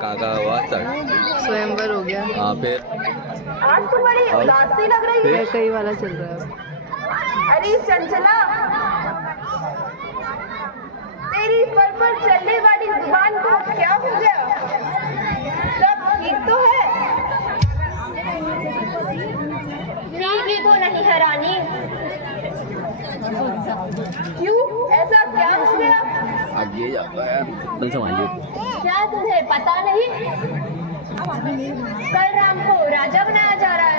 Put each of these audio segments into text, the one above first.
काका हुआ सर स्वयंवर हो गया। हाँ फिर आज तो बड़ी उदासी लग रही है। कई वाला चल रहा है। अरे चंचला, तेरी पर चलने वाली जुबान को क्या हो गया? सब ठीक तो है? ठीक ही तो नहीं है रानी। क्यों, ऐसा क्या हो गया? अब ये जाता है बल संभालिए। क्या तुम्हें पता नहीं? कल राम को राजा बनाया जा रहा है।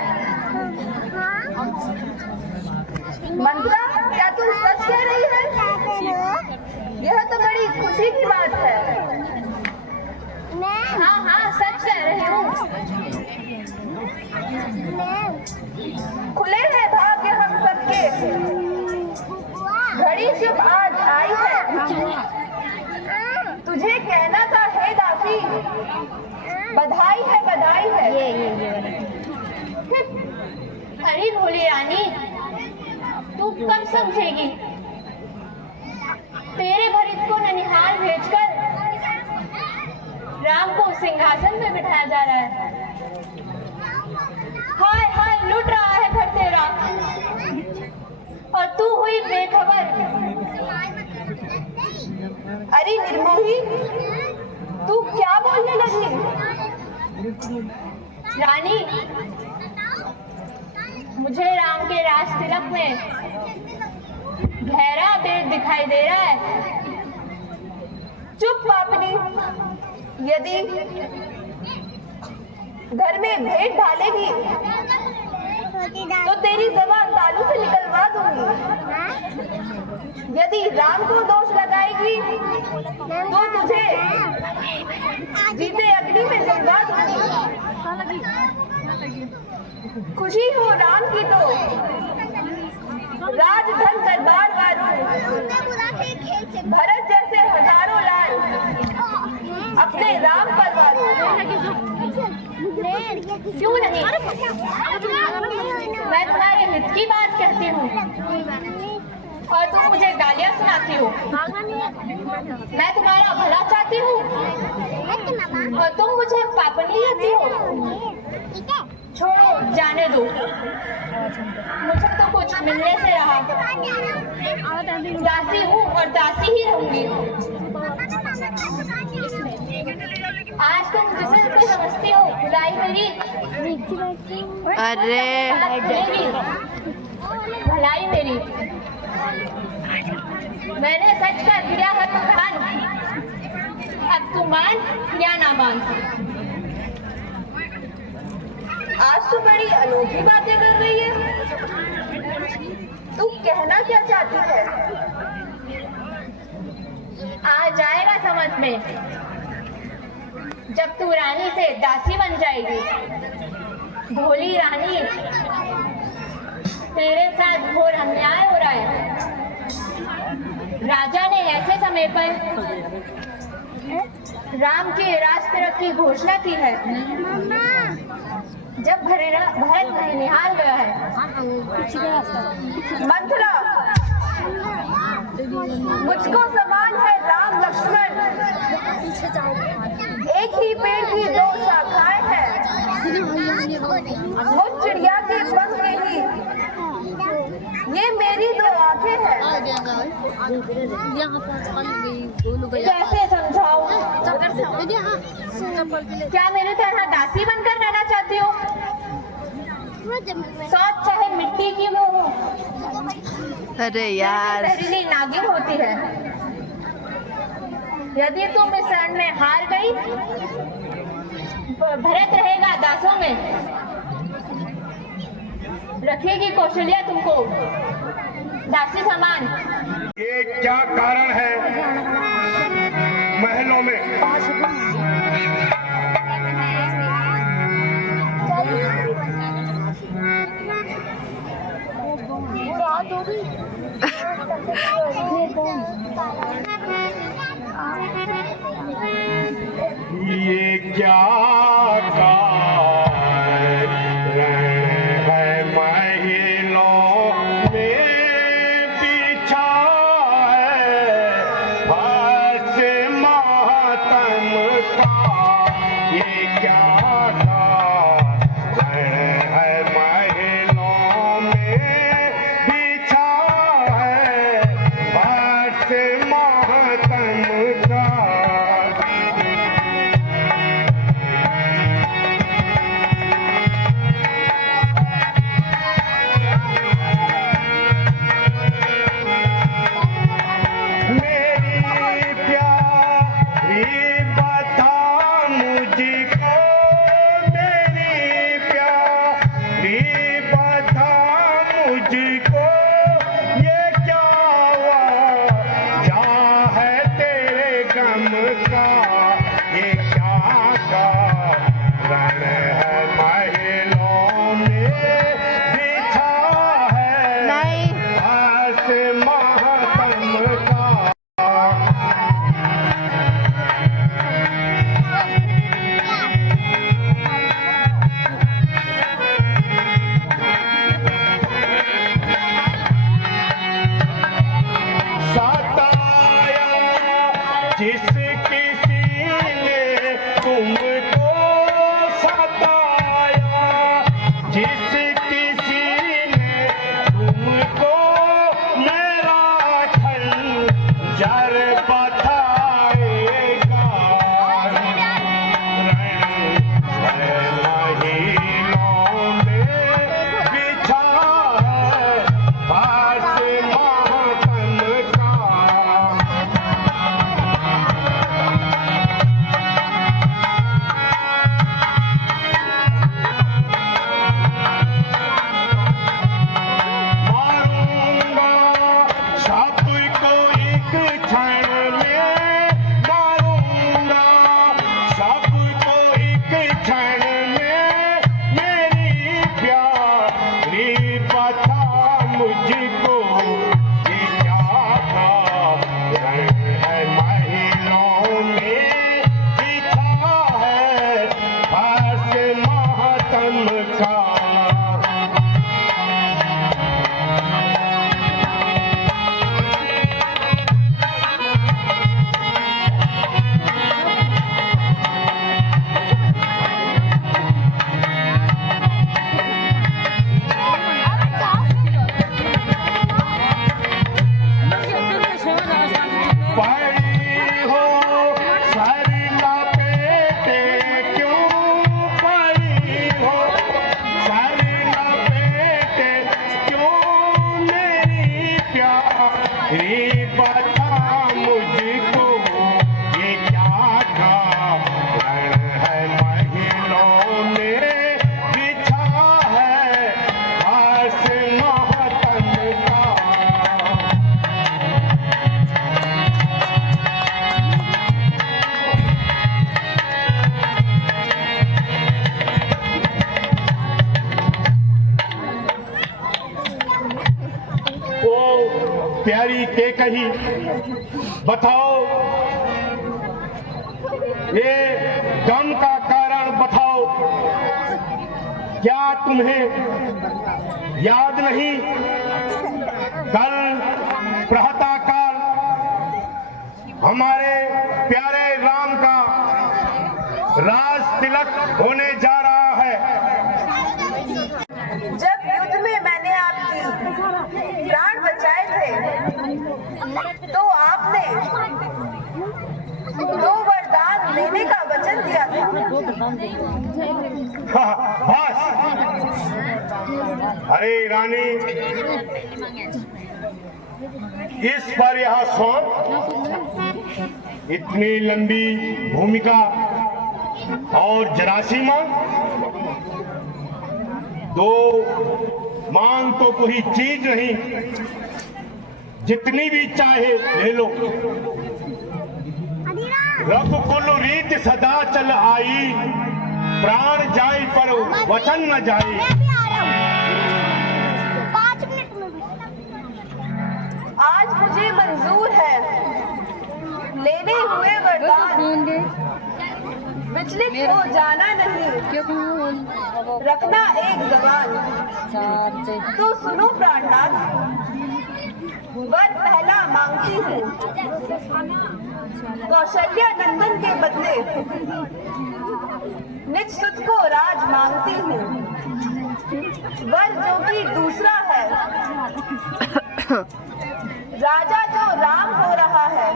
मंत्रा, क्या तुम सच कह रही है? यह तो बड़ी खुशी की बात है। हाँ हाँ, सच कह रही हूँ। खुले हैं भाग्य हम सबके, घड़ी शुभ आज आई है। तुझे कहना था हे दासी, बधाई है बधाई है। अरे भोली रानी, तू कब समझेगी? तेरे भरित को ननिहाल भेजकर राम को सिंहासन में बिठाया जा रहा है। हाय हाय, लूट रहा है घर तेरा, और तू हुई बेखबर। अरे निर्मोही, तू क्या बोलने लगी? रानी, मुझे राम के राज तिलक में गहरा भेद दिखाई दे रहा है। चुप पापनी, यदि घर में भेद डालेगी तो तेरी जबान तालू से निकलवा दूंगी। यदि राम को दोष लगाएगी तो तुझे जीते अग्नि में जलवा दूंगी। खुशी हो राम की तो राजधन दरबार वालों, भरत जैसे हजारों लाल अपने राम परवारों। क्यों नहीं, मैं तुम्हारे हित की बात कहती हूँ और तुम मुझे गालियाँ सुनाती हो। मैं तुम्हारा भला चाहती हूँ और तुम मुझे पापनी कहती हो। छोड़ो, जाने दो, मुझे तो कुछ मिलने से रहा। दासी हूँ और दासी ही रहूंगी। आज तुम किसे को समझती हो? भलाई मेरी, अरे भलाई मेरी। मैंने सच कर दिया है तो खान, अब तू मान या ना मान। आज तो बड़ी अनोखी बातें कर रही है। तू कहना क्या चाहती है? आ जाएगा समझ में जब तू रानी से दासी बन जाएगी। भोली रानी, तेरे साथ घोर अन्याय हो रहा है। राजा ने ऐसे समय पर राम के राज तिलक की घोषणा की है जब भरत निहाल गया है। मंथरा, मुझको समान है राम लक्ष्मण, एक ही पेड़ की दो शाखाएं हैं। मुझ चिड़िया के पंख में ही ये मेरी दो आंखें हैं। कैसे समझाऊं? क्या मेरे तरह दासी बनकर रहना चाहती हो? सोच चाहे मिट्टी की वो हो, अरे यार, जहरीली नागिन होती है। यदि तुम इस रण में हार गई, भरत रहेगा दासों में। रखेगी कौशल्या तुमको दासी समान। ये क्या कारण है महलों में ये क्या जिस किसी ने तुमको मेरा खंजर बताएगा, महीनों में बिछा है पास मातम का। मारूंगा सबको एक क्षण में, मारूंगा सबको एक क्षण में, मेरी प्यारी बता मुझको ये क्या कारण है, महीनों में बिछा है पास मातम का। पड़ी हो सर लपेटे क्यों, पड़ी हो सर लपेटे क्यों, मेरी प्यारी बता मुझको ये क्या कारण है, महीनों में बिछा है पास मातम का। ओ प्यारी कैकई, बताओ ये गम का कारण बताओ, क्या तुम्हें याद नहीं कल प्रातःकाल हमारे प्यारे राम का राज तिलक होने जा रहा है। जब युद्ध में मैंने आपकी प्राण बचाए थे, तो आपने 2 वरदान देने का वचन दिया था। बस, अरे रानी, इस पर यह सौंप, इतनी लंबी भूमिका और जरासीमा, 2 मांग तो कोई चीज नहीं, जितनी भी चाहे ले लो। रघुकुल रीत सदा चल आई, प्राण जाए पर वचन न जाए। आज मुझे मंजूर है लेने हुए वरदान, विचलित हो जाना नहीं, रखना एक जबान। तो सुनो प्राणनाथ, वर पहला मांगती हूँ, कौशल्या नंदन के बदले निज सुत को राज मांगती हूँ। वर जो कि दूसरा है, राजा जो राम हो रहा है,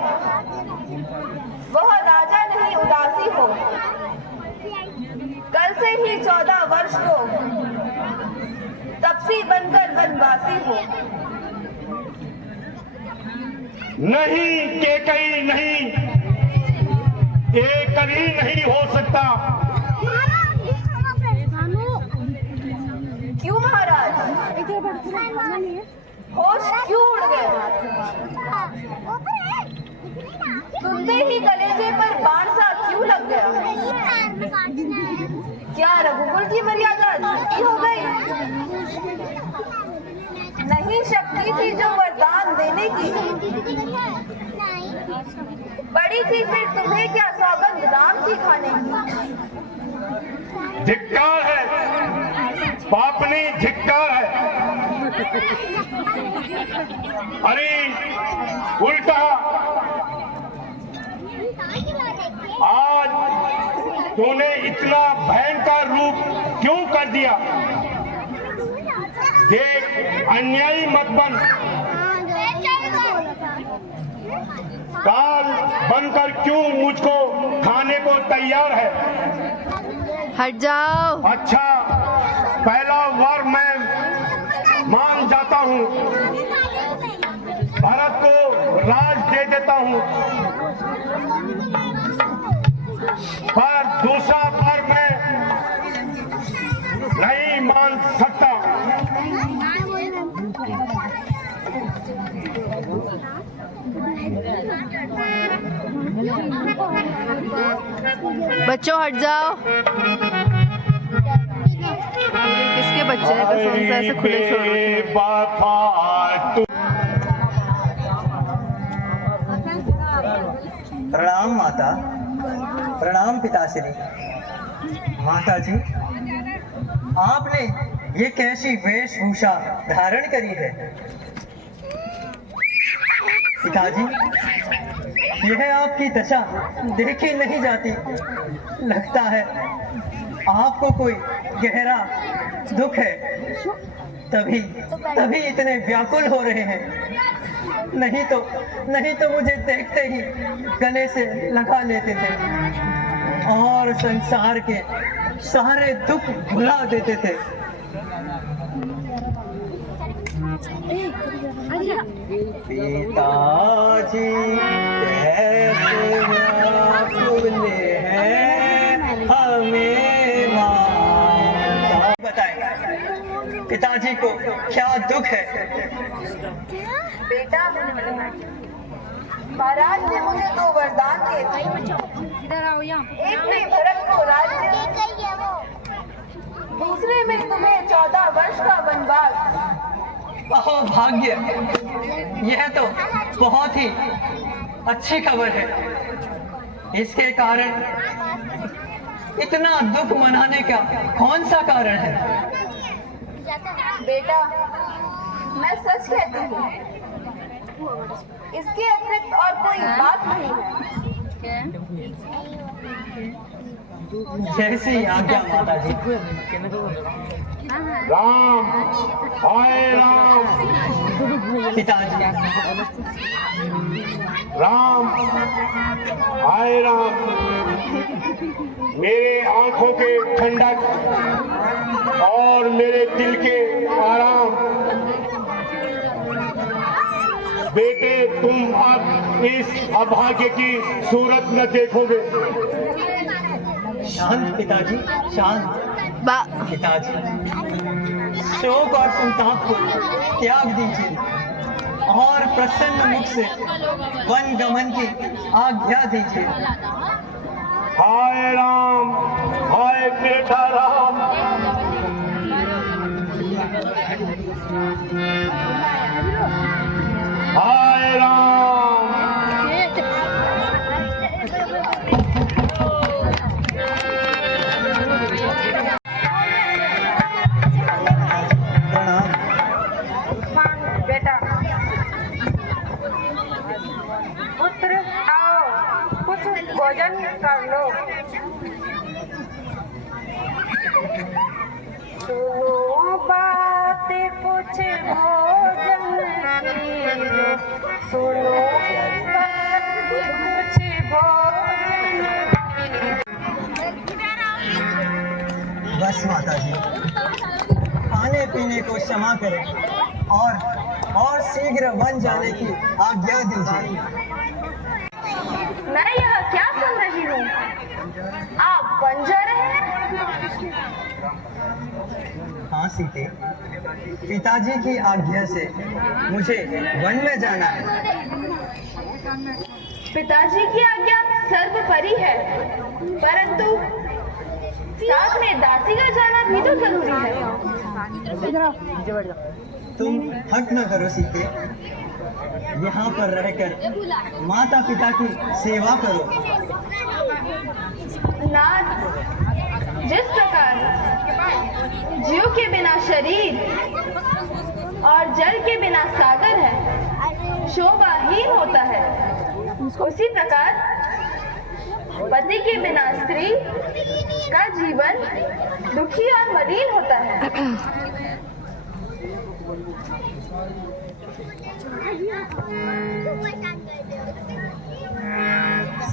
वह राजा नहीं उदासी हो। कल से ही 14 वर्ष को तपसी बनकर वनवासी हो। नहीं कैकई नहीं, एक कभी नहीं हो सकता। क्यों महाराज, होश क्यों उड़ गए? सुनते ही कलेजे पर बाण सा क्यों लग गया? क्या रघुकुल की मर्यादा झूठी हो गई? नहीं शक्ति थी जो वरदान देने की, बड़ी थी फिर तुम्हें क्या सौगंध दाम की खाने की। धिक्कार है, पापनी धिक्कार है। अरे उल्टा आज तूने इतना भयंकर रूप क्यों कर दिया? ये अन्यायी मत बन, काल बनकर क्यों मुझको खाने को तैयार है। हट जाओ। अच्छा, पहला वर मैं मान जाता हूँ, भरत को राज दे देता हूँ, पर दूसरा वर मैं नहीं मान सकता। बच्चों हट जाओ। किसके बच्चे हैं कसम से ऐसे खुले छोड़ रखे हैं। प्रणाम माता, प्रणाम पिताश्री। माता जी, आपने ये कैसी वेशभूषा धारण करी है? पिताजी, यह आपकी दशा देखी नहीं जाती। लगता है आपको कोई गहरा दुख है, तभी इतने व्याकुल हो रहे हैं। नहीं तो मुझे देखते ही गले से लगा लेते थे और संसार के सारे दुख भुला देते थे। पिताजी कैसे व्याकुल हैं हमें माता। बताएं पिताजी को क्या दुख है? बेटा, महाराज ने मुझे 2 वरदान दिए थे। एक में भरत को राज्य, दूसरे में तुम्हें 14 वर्ष का वनवास। अहो भाग्य, यह तो बहुत ही अच्छी खबर है। इसके कारण इतना दुख मनाने का कौन सा कारण है? बेटा, मैं सच कहती हूँ, इसके अतिरिक्त और कोई बात नहीं है। जैसी आज्ञा माता जी। राम, हाय राम, पिताजी। राम, हाय राम। मेरे आंखों के ठंडक और मेरे दिल के आराम। बेटे, तुम अब इस अभाग्य की सूरत न देखोगे। शांत पिताजी, शांत। पिताजी, शोक और संताप को त्याग दीजिए और प्रसन्न मुख से वन गमन की आज्ञा दीजिए। हाय राम, हाय बेटा राम। हाय राम। बेटा, पुत्र आओ, कुछ भोजन कर लो। सुनो बात कुछ भोजन की, सुनो बात कुछ भोजन। बस माता जी, खाने पीने को क्षमा करें और शीघ्र वन जाने की आज्ञा दीजिए। मैं यह क्या सुन रही हूँ? आप वन जा रहे हैं? हाँ सीते, पिताजी की आज्ञा से मुझे वन में जाना है। पिताजी की आज्ञा सर्वोपरि है, परंतु साथ में दासी का जाना भी तो जरूरी है। तुम हट न करो सीते, यहाँ पर रहकर माता पिता की सेवा करो। नाथ, जिस प्रकार जीव के बिना शरीर और जल के बिना सागर है, शोभाहीन होता है, उसी प्रकार पति के बिना स्त्री का जीवन दुखी और मलिन होता है।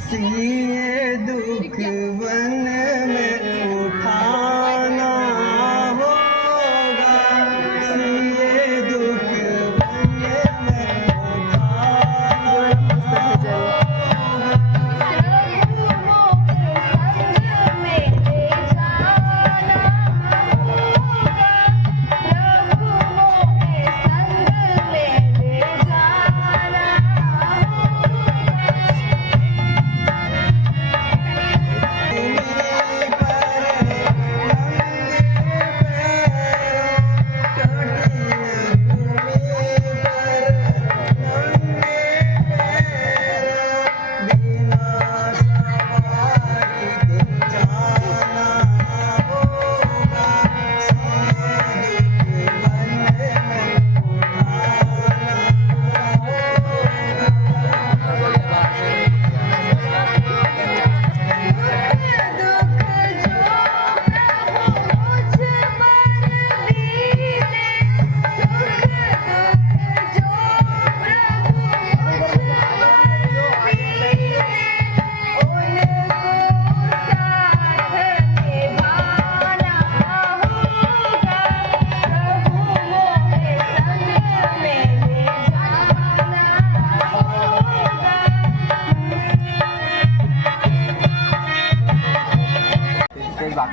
सिए दुख वन में उठाना होगा, सिए दुख वन में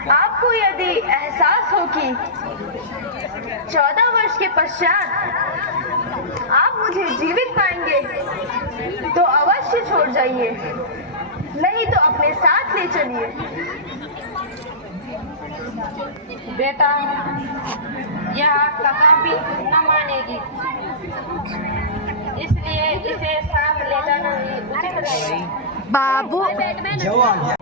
आपको यदि एहसास हो कि 14 वर्ष के पश्चात आप मुझे जीवित पाएंगे तो अवश्य छोड़ जाइए, नहीं तो अपने साथ ले चलिए। बेटा, यह कदापि न मानेगी, इसलिए इसे साथ ले जाना ही उचित रहेगा। बाबू जो आ गया।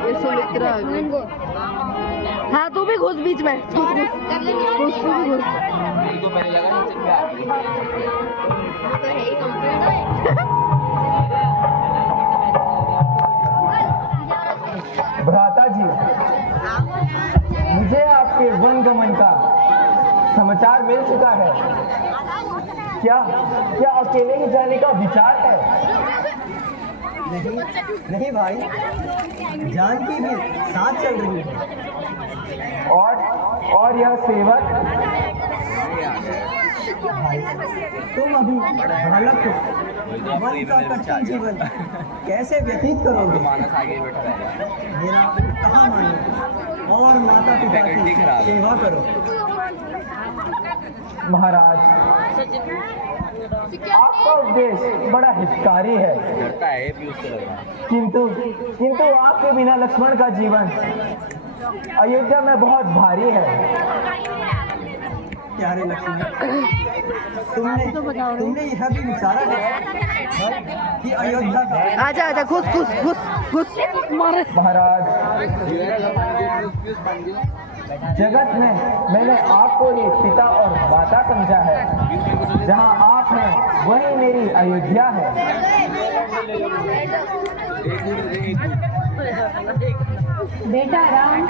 ये सुमित्रा हाँ तू भी घुस बीच में, घुस घुस घुस तू भी घुस। भ्राता जी, मुझे आपके वन गमन का समाचार मिल चुका है। क्या क्या अकेले ही जाने का विचार है? नहीं भाई, जानकी भी साथ चल रही है। और यह सेवक भाई, तुम अभी बालक हो, वन का कठिन जीवन कैसे व्यतीत करोगे? मेरा कहाँ मानो और माता पिता की सेवा करो। महाराज, आपका उपदेश बड़ा हितकारी है, किंतु आपके बिना लक्ष्मण का जीवन अयोध्या में बहुत भारी है। प्यारे लक्ष्मण, तुमने यह भी विचारा है कि अयोध्या का आजा आजा घुस घुस घुस घुस मारे। महाराज, जगत में मैंने आपको ही पिता और माता समझा है। जहाँ आप हैं वही मेरी अयोध्या है। बेटा राम,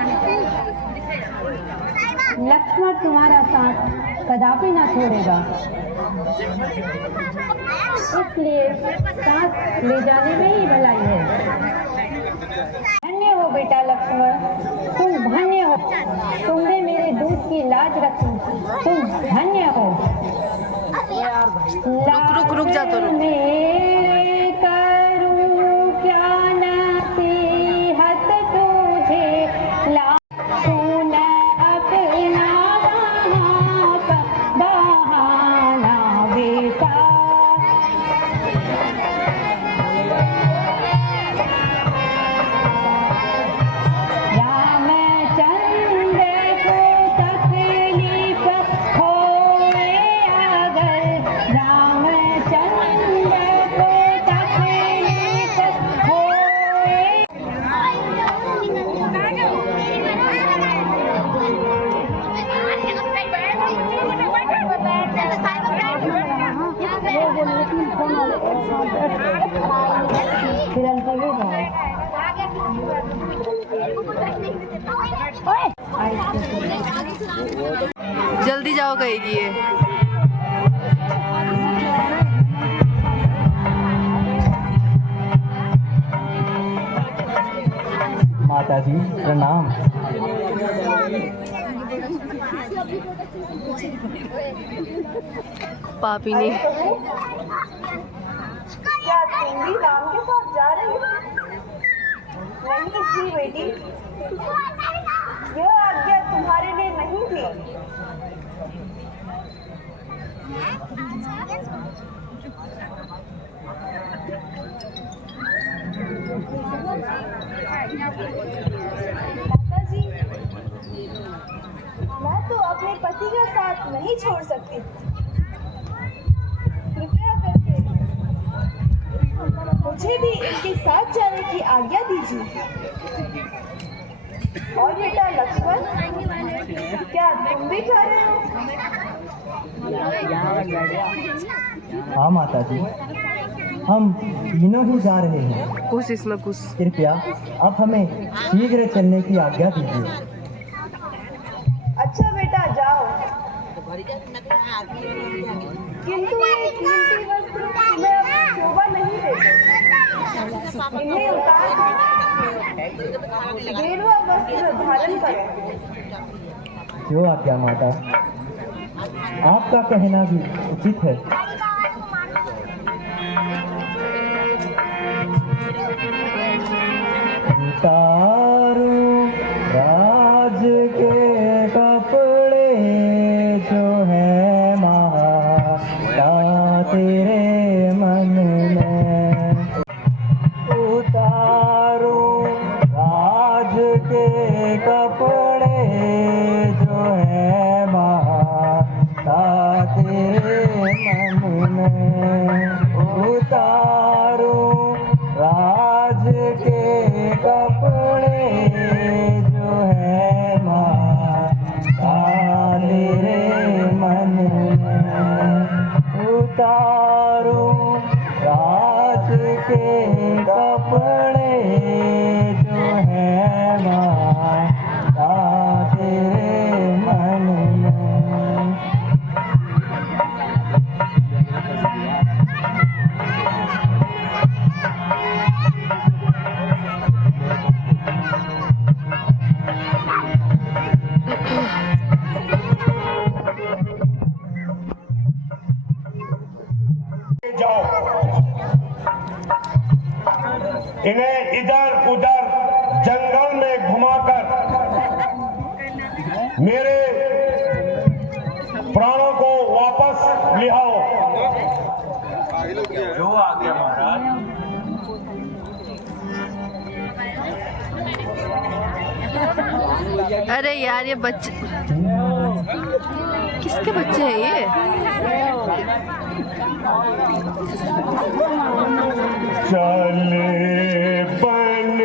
लक्ष्मण तुम्हारा साथ कदापि ना छोड़ेगा, इसलिए साथ ले जाने में ही भलाई है। धन्य हो बेटा लक्ष्मण, तुम धन्य हो, तुमने मेरे दूध की लाज रखी, तुम धन्य हो। रुक जा तो रुक। है। जल्दी जाओ कहेगी ये। माता जी प्रणाम। पापी ने क्या तुम भी राम के साथ जा रही हो? नहीं जी बेटी, यह आज्ञा तुम्हारे लिए नहीं थी। माता जी, मैं तो अपने पति का साथ नहीं छोड़ सकती। कृपया करके मुझे भी इनके साथ जाने की आज्ञा दीजिए। और बेटा लक्ष्मण, क्या तुम भी जा रहे हो? हाँ माता जी, हम तीनों ही जा रहे हैं। कुछ इसमें कुछ। कृपया अब हमें शीघ्र चलने की आज्ञा दीजिए। अच्छा बेटा जाओ, किंतु ये कीमती वस्त्र तुम्हें अब शोभा नहीं देते। इन्हें उतार गेरुआ वस्त्र धारण करें। जो आज्ञा माता, आपका कहना भी उचित है। उतारो राज के कपड़े जो है माता तेरे मन में। उतारो राज के कपड़े जो है माता तेरे मन में। उतारो राज के कपड़े जो है माता तेरे मन में। उतारो राज के कपड़े जो है माता तेरे मन में। जाओ, इन्हें इधर उधर जंगल में घुमाकर मेरे प्राणों को वापस ले आओ। जो आ गया महाराज। अरे यार ये बच्चे किसके बच्चे हैं ये? चले बन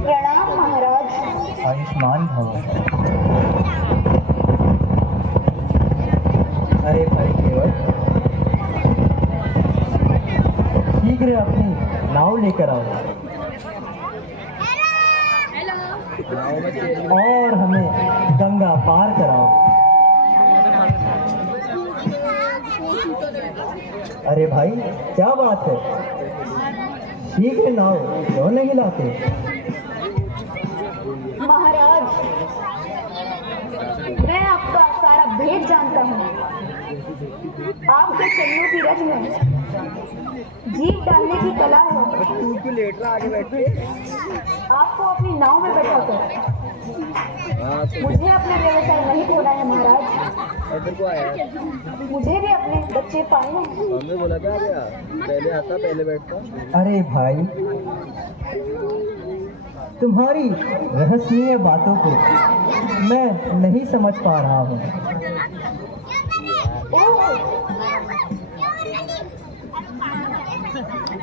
प्रणाम महाराज। आयुष्मान भव। अरे भाई केवल शीघ्र अपनी नाव लेकर आओ और हमें गंगा पार कराओ। अरे भाई क्या बात है, शीघ्र नाव क्यों नहीं लाते? महाराज, मैं आपका सारा भेद जानता हूँ। आपके चन्नू की रज में जीप डालने की कला है। आपको अपनी नाव में बैठाकर मुझे अपना व्यवसाय नहीं खोना है महाराज। मुझे भी अपने बच्चे पालने हैं। हमने बोला था क्या पहले आता पहले बैठता। अरे भाई, तुम्हारी रहस्यमय बातों को मैं नहीं समझ पा रहा हूँ।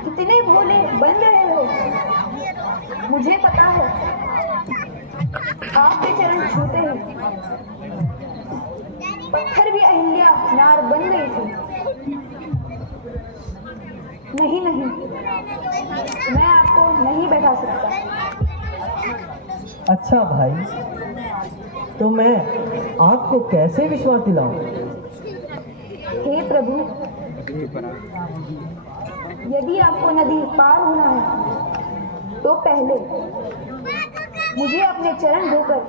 कितने भोले बन रहे हो, मुझे पता है। आपके चरण छूते ही पत्थर भी अहिल्या नार बन गई थी। नहीं नहीं, मैं आपको नहीं बैठा सकता। अच्छा भाई, तो मैं आपको कैसे विश्वास दिलाऊं? हे प्रभु, यदि आपको नदी पार होना है तो पहले मुझे अपने चरण धोकर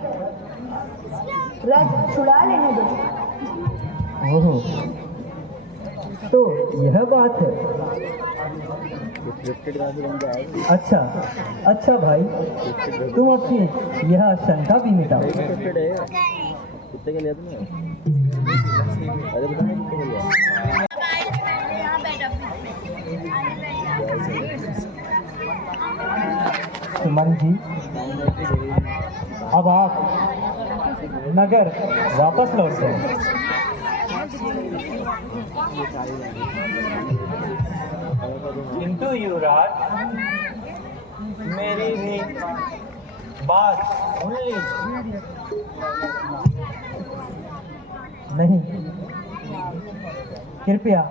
रथ छुड़ा लेने दो। ओह, तो यह बात है। अच्छा अच्छा भाई, तुम अपनी यह शंका भी मिटाओ। कितने का लिया तुमने? अरे बताना कितने का लिया? सुमन जी, अब आप नगर वापस लौट गए। किंतु युवराज, मेरी भी बात सुन लीजिए। नहीं, कृपया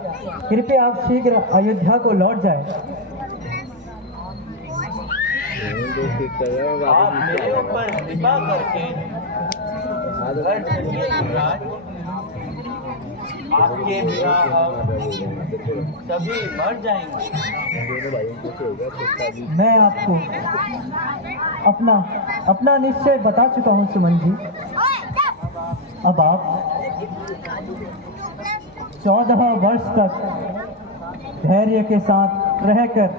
कृपया आप शीघ्र अयोध्या को लौट जाए। आप मेरे ऊपर कृपा करके घर चलिए युवराज। आपके बिना हम सभी मर जाएंगे। मैं आपको अपना निश्चय बता चुका हूँ सुमन जी। अब आप 14 वर्ष तक धैर्य के साथ रहकर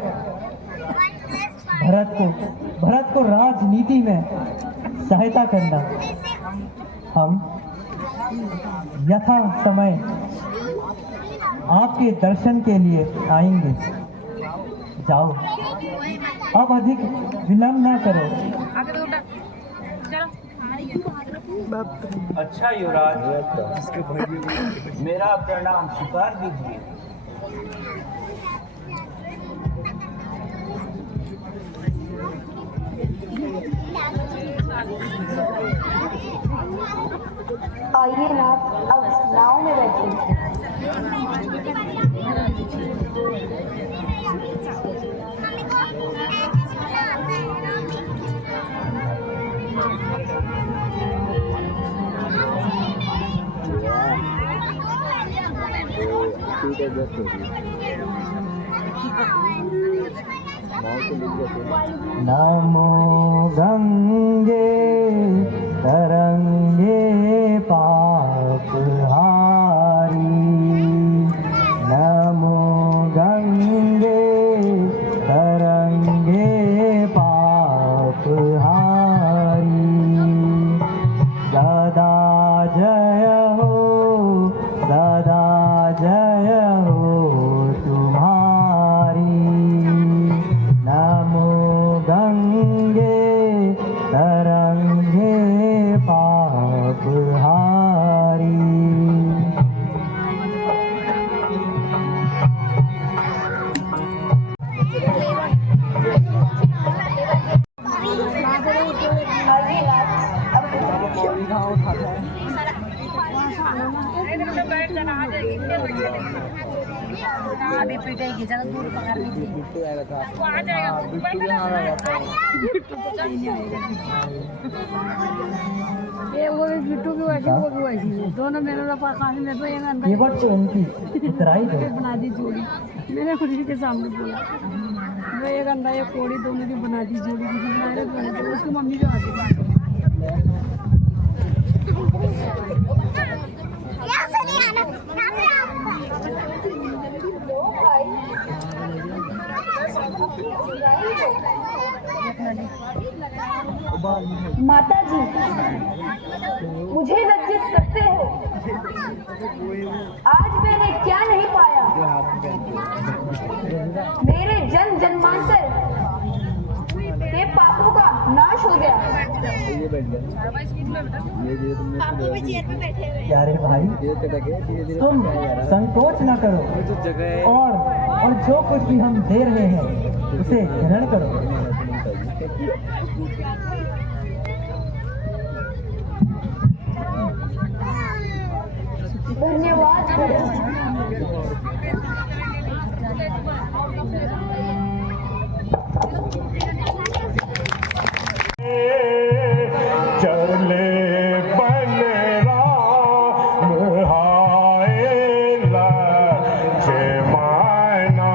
भरत को राजनीति में सहायता करना। हम यथा समय आपके दर्शन के लिए आएंगे। जाओ, अब अधिक विलंब ना करो। अच्छा युवराज, मेरा प्रणाम स्वीकार दीजिए। आइए नाथ, अब नाव में बैठिए। नमो गंगे तरंगे पाप हारी। नमो गंगे तरंगे पाप हारी। सदा जय हो, सदा जय हो तुम्हारी। नमो गंगे तरंगे पाप हारी। आइए नाथ, अब अभी पिटेगी, ज़्यादा दूर पकड़ लीजिए। बिट्टू आएगा था। वो आ जाएगा, वो बिट्टू यहाँ आ जाता है। बिट्टू तो कहीं नहीं आएगा। ये वो भी बिट्टू की वैसी, वो भी वैसी है। दोनों मेरे पास में तो एक अंदर केवट तो उनकी इतराई दो। बना दी जोड़ी, मैंने खुशी के सामने बोला। वो एक अंडा एक कोड़ी दोनों की बना दी जोड़ी, किसी बना रहे बने थे, उसकी मम्मी भी आती माता जी, मुझे लज्जित करते हो। आज मैंने क्या नहीं पाया। मेरे जन्म जन्मांतर के पापों का नाश हो गया। ये बैठ गया। ये तुमने प्यारे भाई, तुम संकोच न करो और जो कुछ भी हम दे रहे हैं उसे ग्रहण करो। चले बलराम हाय लक्ष्मणा।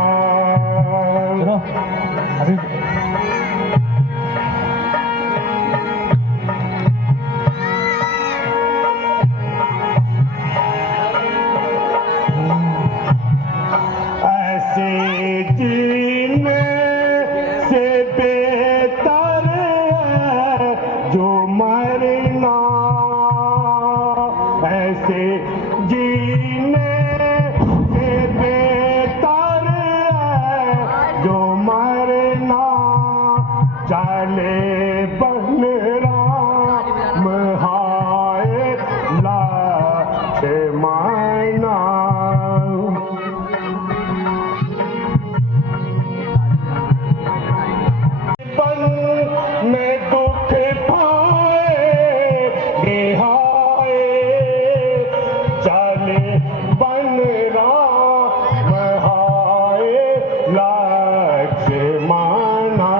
ऐसे जीने से बेहतर है जो मरना, ऐसे जीने से बेहतर है जो मरना। चले बलराम हाय लक्ष्मणा। में दुख पाए हाय, चले बलराम हाय लक्ष्मणा।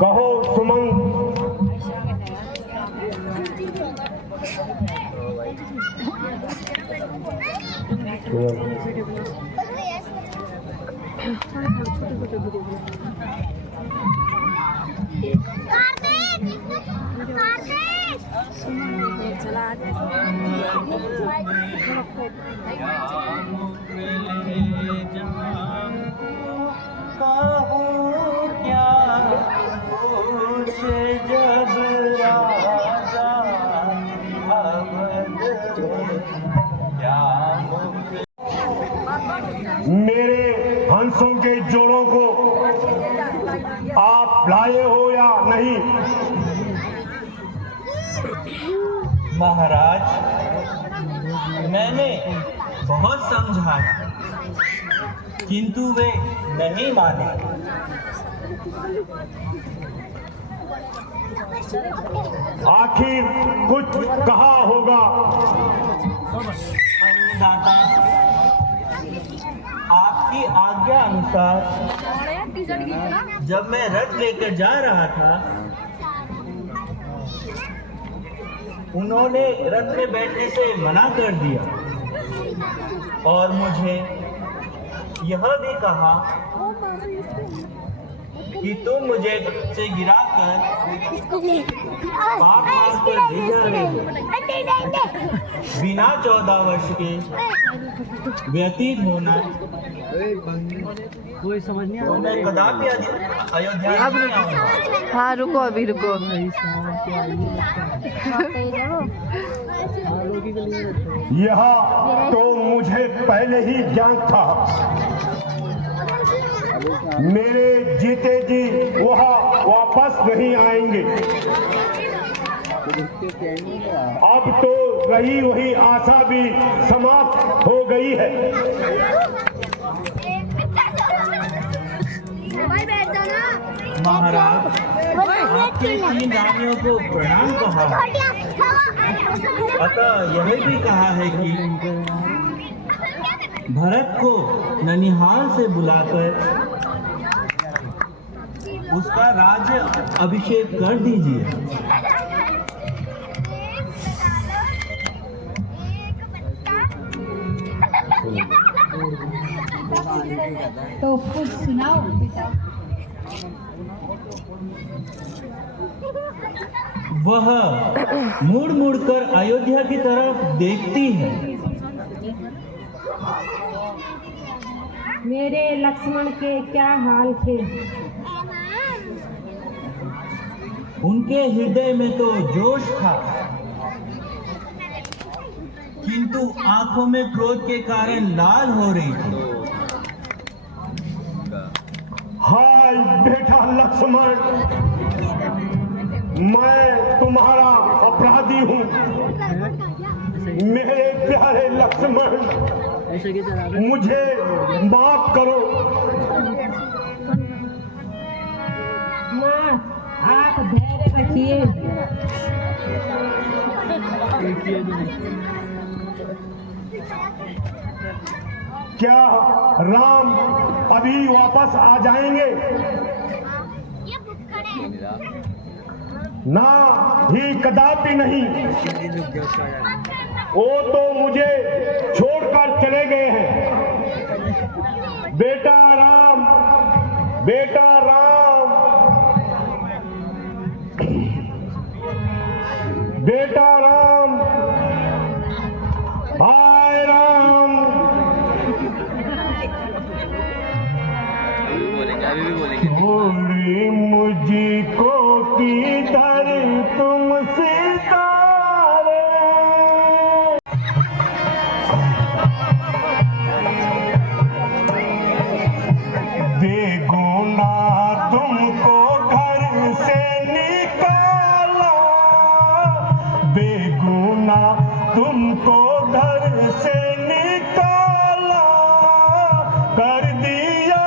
कहो सुमंग मेरे हंसों के जोड़ों को आप लाए हो या नहीं? महाराज, मैंने बहुत समझाया किंतु वे नहीं माने। आखिर कुछ कहा होगा? अन्नदाता, आपकी आज्ञा अनुसार जब मैं रथ लेकर जा रहा था, उन्होंने रथ में बैठने से मना कर दिया और मुझे यह भी कहा कि तुम मुझे से गिराकर पाप मांगकर ले जा रहे हो। बिना 14 वर्ष के व्यतीत होना कोई समझ नहीं आता। मैं कदापि अयोध्या नहीं आऊंगा। हाँ रुको, अभी रुको। यह तो मुझे पहले ही ज्ञान था। मेरे जीते जी वहाँ वापस नहीं आएंगे। अब तो रही वही आशा भी समाप्त हो गई है। महाराज, आपने 3 रानियों को प्रणाम कहा, अतः यह भी कहा है कि भरत को ननिहाल से बुलाकर उसका राज्य अभिषेक कर दीजिए। तो कुछ सुनाओ बेटा। वह मुड़ मुड़ कर अयोध्या की तरफ देखती है। मेरे लक्ष्मण के क्या हाल थे? उनके हृदय में तो जोश था, किंतु आंखों में क्रोध के कारण लाल हो रही थी। हाय बेटा लक्ष्मण, मैं तुम्हारा अपराधी हूँ। मेरे प्यारे लक्ष्मण, मुझे माफ करो। माँ, आप धैर्य रखिए। क्या राम अभी वापस आ जाएंगे? ना ही कदापि नहीं। वो तो मुझे छोड़कर चले गए हैं। बेटा राम, बेटा राम, बेटा राम, हाय राम। छोड़ी मुझको किधर तुम सितारे, बेगुना तुमको घर से निकाला, बेगुना तुमको घर से निकाला, कर दिया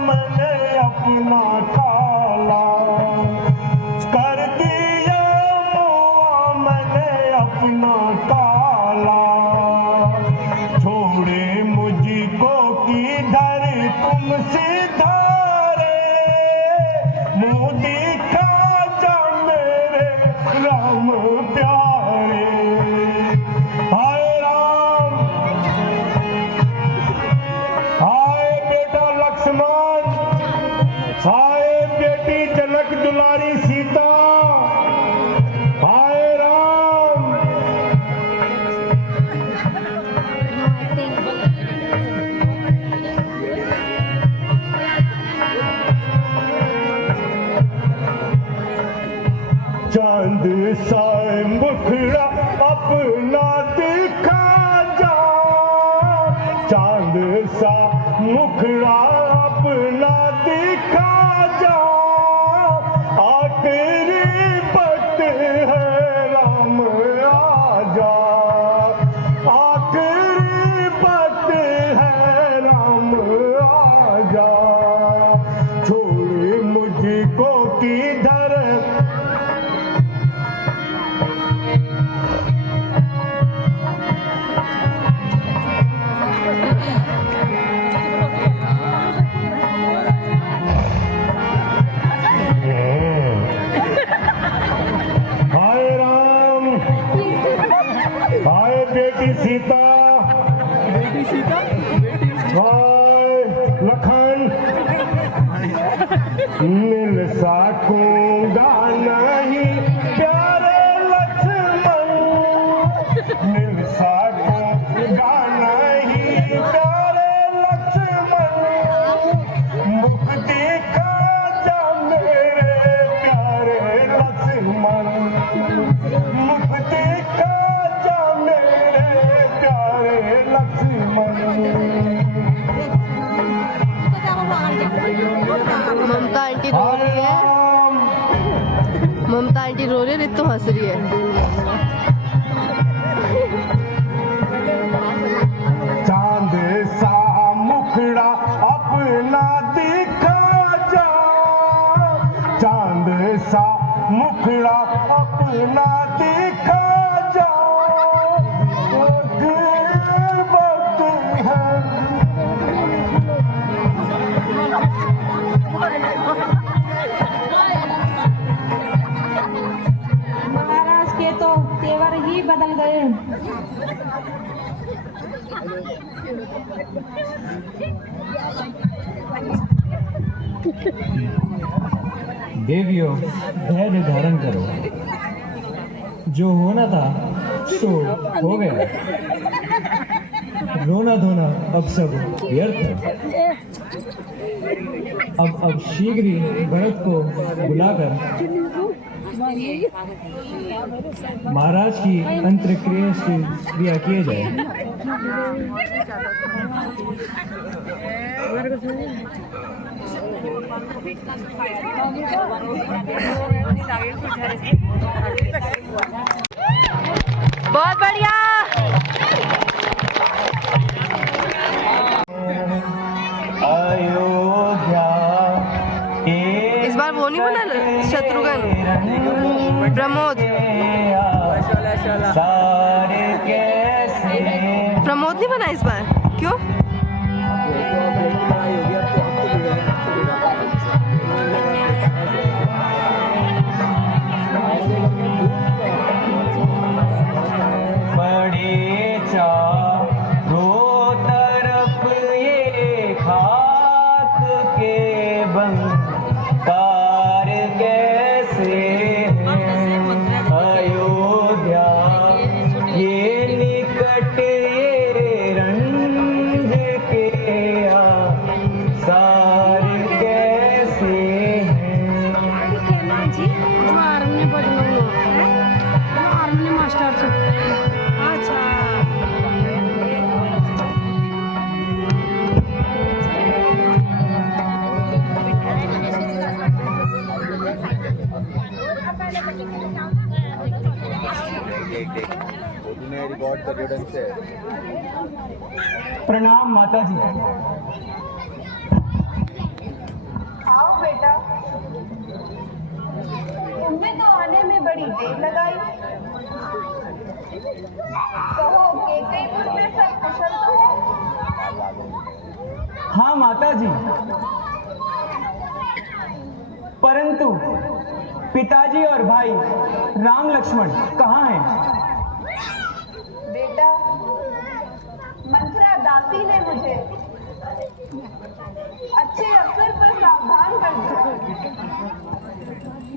मैंने अपना काला, कर दिया मैंने अपना काला। छोड़े मुझको किधर तुम सिधारे, मुँह दिखा जा मेरे राम प्यारे। हाय राम, हाय बेटा लक्ष्मण, हाय बेटी जनक दुलारी सीता, हाय राम। चांद सा मुखड़ा अपना दिखा जा, चांद सा मुखड़ा अपना दिखा जा, आखिरी पत है राम आजा, आखिरी पत है राम आजा। छोड़ मुझको किधर बेटी सीता, हाय लखन, मिल सकूंगा नहीं प्यारे लक्ष्मण, मिल सकूंगा नहीं प्यारे लक्ष्मण, मुख दिखा जा मेरे प्यारे लक्ष्मण, मुख दिखा ममता आंटी रो रही है, ममता आंटी रो रही है, रितु हंस रही है। चांद सा मुखड़ा अपना दिखा जा, चांद सा मुखड़ा अपना दिखा जा, महाराज के तो तेवर ही बदल गए। देवियों, धैर्य धारण करो। जो होना था सो हो गया। रोना धोना अब सब व्यर्थ है। अब शीघ्र ही भरत को बुलाकर महाराज की क्रिया किए जाए। बहुत बढ़िया। अयोध्या इस बार वो नहीं बना शत्रुघ्न, प्रमोद। प्रमोद नहीं बना इस बार, क्यों? प्रणाम माता जी। आओ बेटा, तुमने तो आने में बड़ी देर लगाई। कहो केकईपुर में सब कुशल तो है? हाँ माता जी, परंतु पिताजी और भाई राम लक्ष्मण कहाँ हैं? बेटा, मंत्रा दासी ने मुझे अच्छे अवसर पर सावधान कर दिया,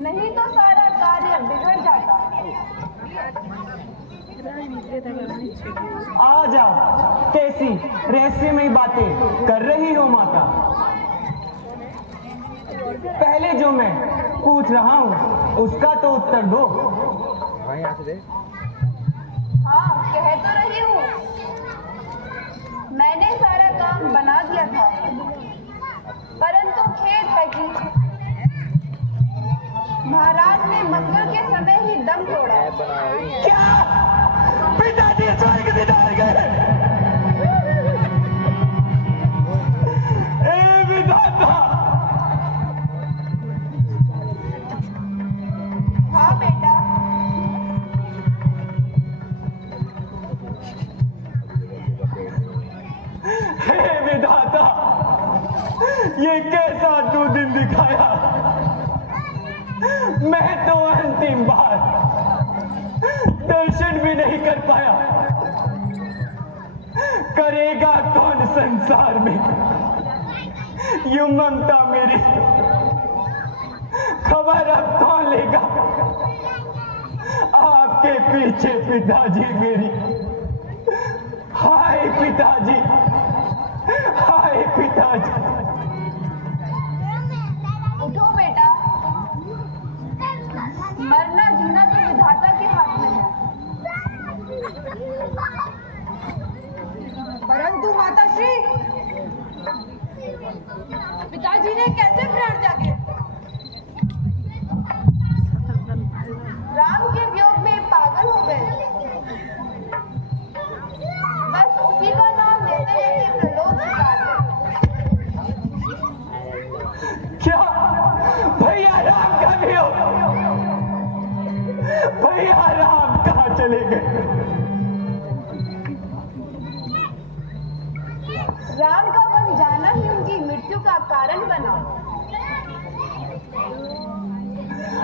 नहीं तो सारा कार्य बिगड़ जाता। आ जाओ, कैसी रहस्यमयी बातें कर रही हो माता? पहले जो मैं पूछ रहा हूँ उसका तो उत्तर दो। हाँ, कह तो रही हूँ। मैंने सारा काम बना दिया था, परंतु खेद है कि महाराज ने मंगल के समय ही दम तोड़ा। क्या पिताजी स्वर्ग सिधार गए? ए विधाता! हाँ बेटा, हे विधाता, ये कैसा तू दिन दिखाया? मैं तो अंतिम बार दर्शन भी नहीं कर पाया। करेगा कौन संसार में यूं ममता मेरी? खबर अब कौन लेगा? आपके पीछे पिताजी मेरी। हाय पिताजी, हाय पिताजी। उठो बेटा, मरना जीना तो विधाता के हाथ में है। परंतु माताश्री, पिताजी ने कैसे प्राण त्यागे? राम के वियोग में पागल हो गए। बस उसी का नाम लेते लेते प्रलोभ शिकार गए। क्या भैया राम का भी हो? भैया राम कहाँ चले गए? राम का वन जाना ही उनकी मृत्यु का कारण बना।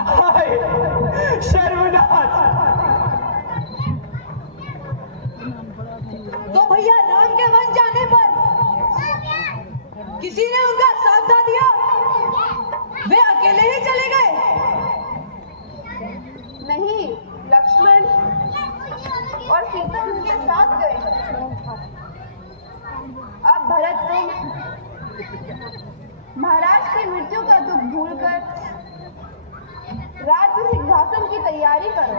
हाय सर्वनाश! तो भैया राम के वन जाने पर किसी ने उनका साथ ना दिया? वे अकेले ही चले गए? नहीं, लक्ष्मण और सीता उनके साथ गए। अब भरत तुम महाराज की मृत्यु का दुख भूलकर राज्य सिंहासन की तैयारी करो।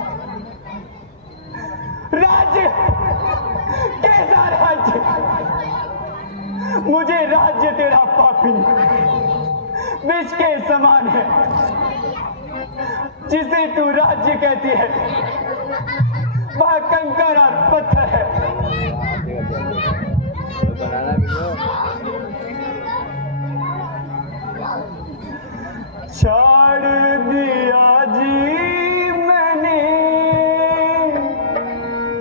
राज्य? कैसा राज्य? मुझे राज्य तेरा पापी विष के समान है। जिसे तू राज्य कहती है वह कंकर और पत्थर है। बनाना छोड़ दिया जी मैंने,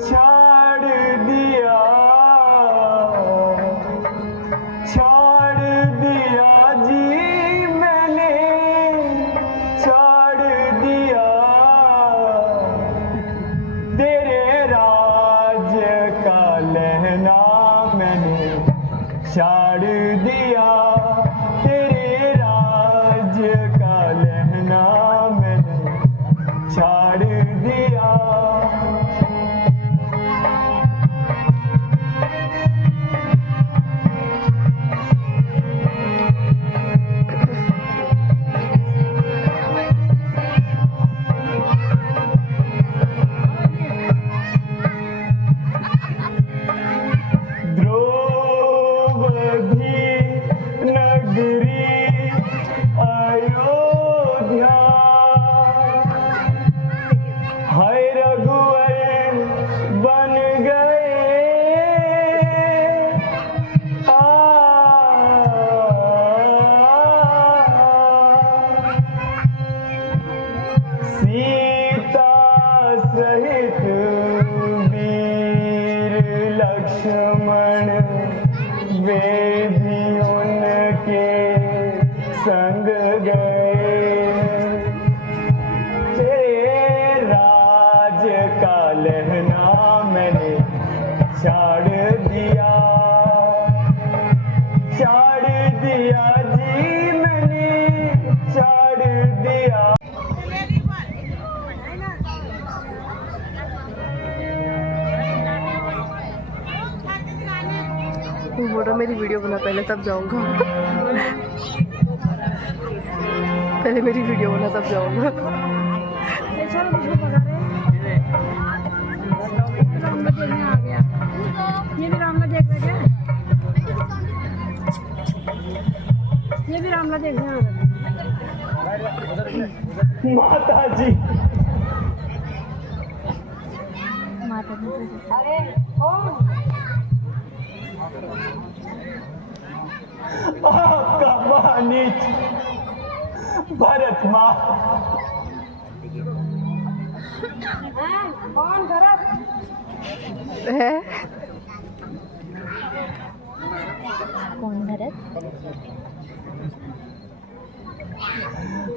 छोड़ दिया, छोड़ दिया जी मैंने, छोड़ दिया तेरे राज का लहना मैंने, छोड़ दिया तेरे राज का लहना मैंने, छोड़ दिया। द्रौपदी नगरी अयोध्या, हाय रघुवर बन गए सीता सहित वीर लक्ष्मण वे भी उनके संग गए। तेरे राज का लहना मैंने छोड़ दिया, छोड़ दिया जी मैंने, छोड़ दिया। तू बोल रहा मेरी वीडियो बना पहले तब जाऊंगा। पहले मेरी वीडियो बना तब जाऊंगा। ये भी रामला देख रहे क्या? ये भी रामला देख रहे हैं। माता जी, अरे कौन? आपका महानीच भरत माँ। कौन भरत? है कौन भरत?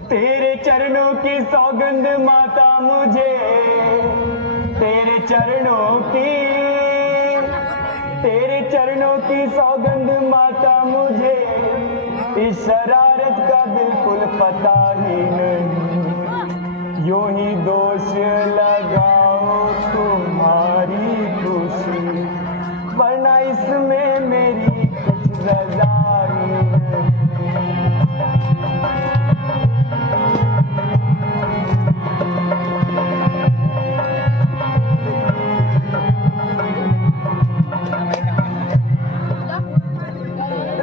तेरे चरणों की सौगंध माता मुझे, तेरे चरणों की, तेरे चरणों की सौगंध माता मुझे, इस शरारत का बिल्कुल पता ही नहीं। यूं ही दोष लगाओ तुम्हारी खुशी, वरना इसमें मेरी कुछ रजा ही नहीं।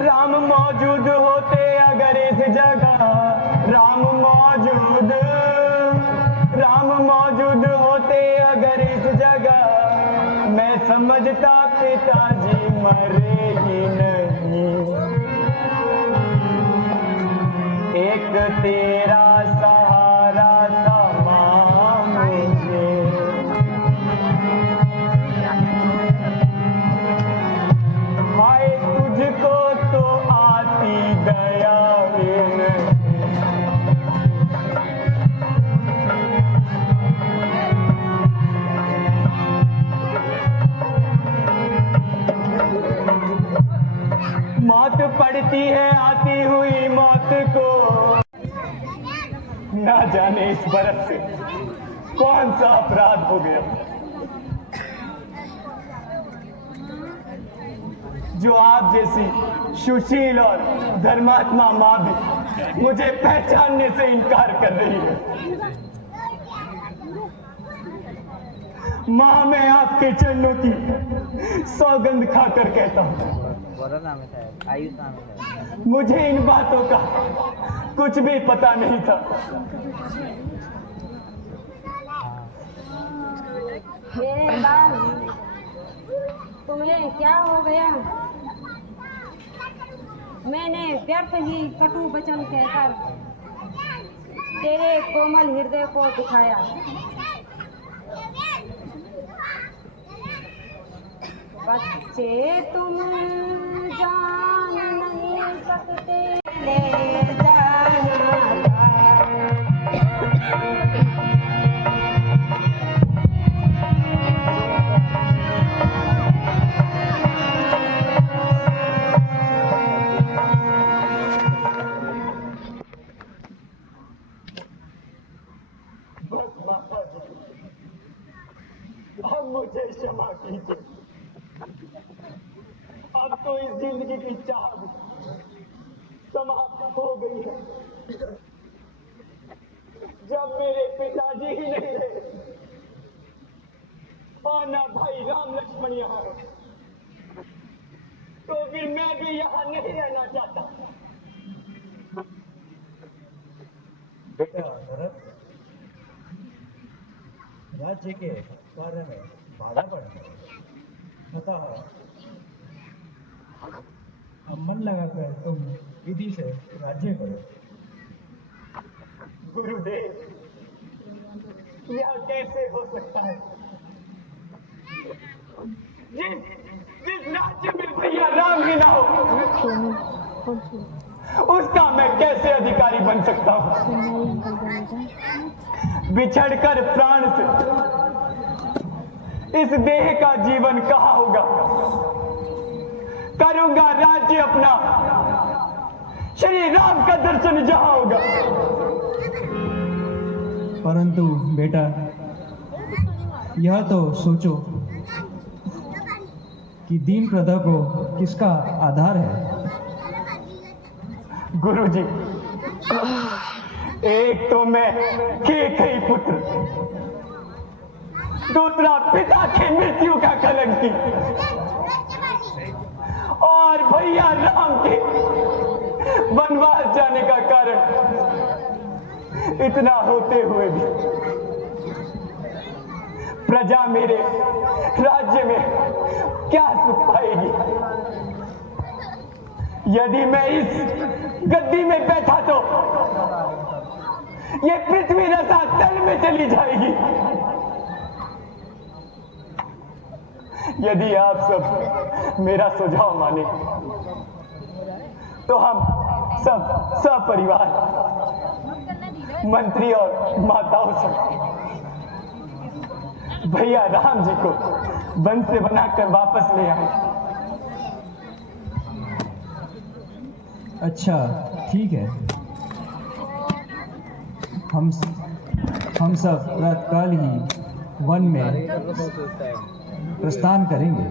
राम मौजूद होते अगर इस जगह, राम मौजूद, राम मौजूद होते अगर इस जगह, मैं समझता पिताजी मरे ही नहीं। एक तेरा सहारा था माँ मुझे, हाय तुझको तो आती दया भी नहीं। मौत पड़ती है आती हुई मौत को, ना जाने इस बरस से कौन सा अपराध हो गया। जो आप जैसी सुशील और धर्मात्मा माँ भी मुझे पहचानने से इनकार कर रही है। माँ, मैं आपके चरणों की सौगंध खाकर कहता हूँ, बोरा नाम है शायद, आयुष नाम है शायद। मुझे इन बातों का कुछ भी पता नहीं था। मेरे बाल, तुम्हें क्या हो गया? मैंने व्यर्थ ही कटु वचन कहकर तेरे कोमल हृदय को दुखाया। बच्चे तुम जान नहीं सकते, ले जाना अब मुझे क्षमा कीजिए। अब तो इस जिंदगी की चाह समाप्त हो गई है। जब मेरे पिताजी ही नहीं रहे और ना भाई राम लक्ष्मण यहाँ है, तो फिर मैं भी यहाँ नहीं रहना चाहता। बेटा भरत, राज्य के कार्य में बाधा पड़ना पता है। अब मन लगाकर तुम विधि से राज्य करो। गुरुदेव, यह कैसे हो सकता है? जिस राज्य में भैया राम ही ना हो, उसका मैं कैसे अधिकारी बन सकता हूँ? बिछड़कर प्राण से इस देह का जीवन कहाँ होगा? करूंगा राज्य अपना, श्री राम का दर्शन जहाँ होगा। परंतु बेटा, यह तो सोचो कि दीन प्रजा को किसका आधार है? गुरुजी, एक तो मैं केकई पुत्र, दूसरा पिता की मृत्यु का कलंकी, और भैया राम के वनवास जाने का कारण। इतना होते हुए भी प्रजा मेरे राज्य में क्या सुख पाएगी? यदि मैं इस गद्दी में बैठा तो ये पृथ्वी रसा तल में चली जाएगी। यदि आप सब मेरा सुझाव माने तो हम सब सपरिवार मंत्री और माताओं से भैया राम जी को वन से बनाकर वापस ले आए। अच्छा, ठीक है। हम सब प्रातःकाल ही वन में प्रस्थान करेंगे।